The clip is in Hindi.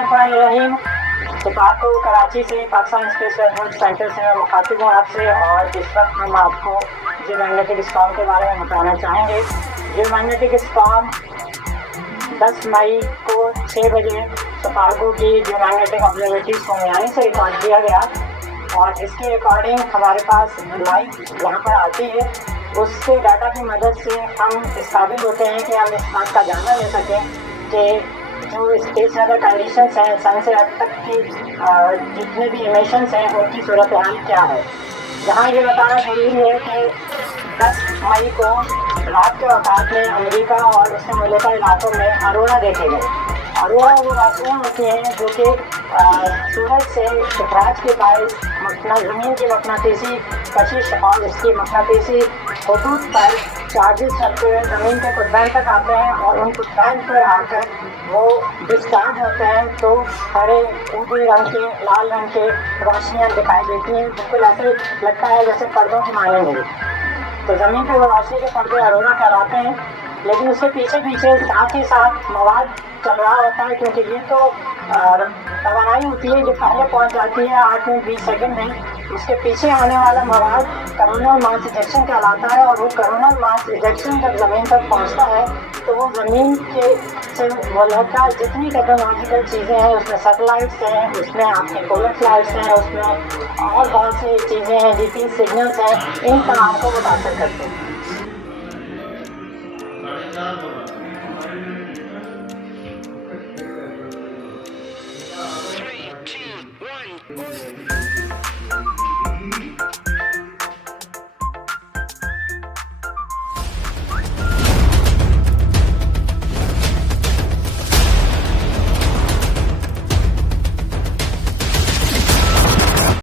बिस्मिल्लाहिर्रहमानिर्रहीम। तो कराची से पाकिस्तान स्पेस रिसर्च सेंटर से मैं मुखातिब हूँ आपसे, और इस वक्त हम आपको जियोमैग्नेटिक स्टॉर्म के बारे में बताना चाहेंगे। जियोमैग्नेटिक स्टॉर्म 10 मई को 6 बजे सफारगो की जियोमैग्नेटिक ऑब्जर्वेटरीज को मियानी से रिकॉर्ड किया गया, और इसकी रिकॉर्डिंग हमारे पास लाइव यहाँ पर आती है। उसके डाटा की मदद से हम इस काबिल होते हैं कि हम इस बात का जायजा ले सकें कि जो स्पेस वेदर कंडीशंस हैं, सन से अर्थ तक की जितने भी इमिशंस हैं उनकी सूरत हाल क्या है। यहाँ ये बताना ज़रूरी है कि 10 मई को रात के औकात में अमेरिका और उससे मुल्का इलाकों में अरोरा देखे गए। अरोरा वो वाक़ियाँ होती हैं जो कि सूरज से इखराज के बायस ज़मीन की मकनातीसी कशिश और इसकी मकनातीसी खतूत पर चार्जेस रखते हुए ज़मीन के कुतबैन तक आते हैं, और उन कुतबैन पर आकर वो डिस्चार्ज होते हैं। तो हरे ऊपरी रंग के, लाल रंग के रोशनियाँ दिखाई देती हैं, बिल्कुल ऐसे लगता है जैसे पर्दों की माने हुई। तो ज़मीन पर वो रोशनी के पर्दे अरोरा कहलाते हैं। लेकिन उसके पीछे पीछे साथ ही साथ मवाद चल रहा होता है, क्योंकि ये तो तवानाई होती है जो पहले पहुंच जाती है 8 मिनट 20 सेकंड में। उसके पीछे आने वाला मवाद कोरोनल मास इजेक्शन कहलाता है, और वो कोरोनल मास इजेक्शन जब ज़मीन तक पहुंचता है तो वो ज़मीन के से मुल्का जितनी टेक्नोलॉजिकल चीज़ें हैं, उसमें सैटेलाइट्स हैं, उसमें आपके पोलर फ्लाइट्स हैं, उसमें और बहुत सी चीज़ें हैं, जीपीएस सिग्नल्स हैं, इन तमाम को मुतासर करते हैं। 3, 2, 1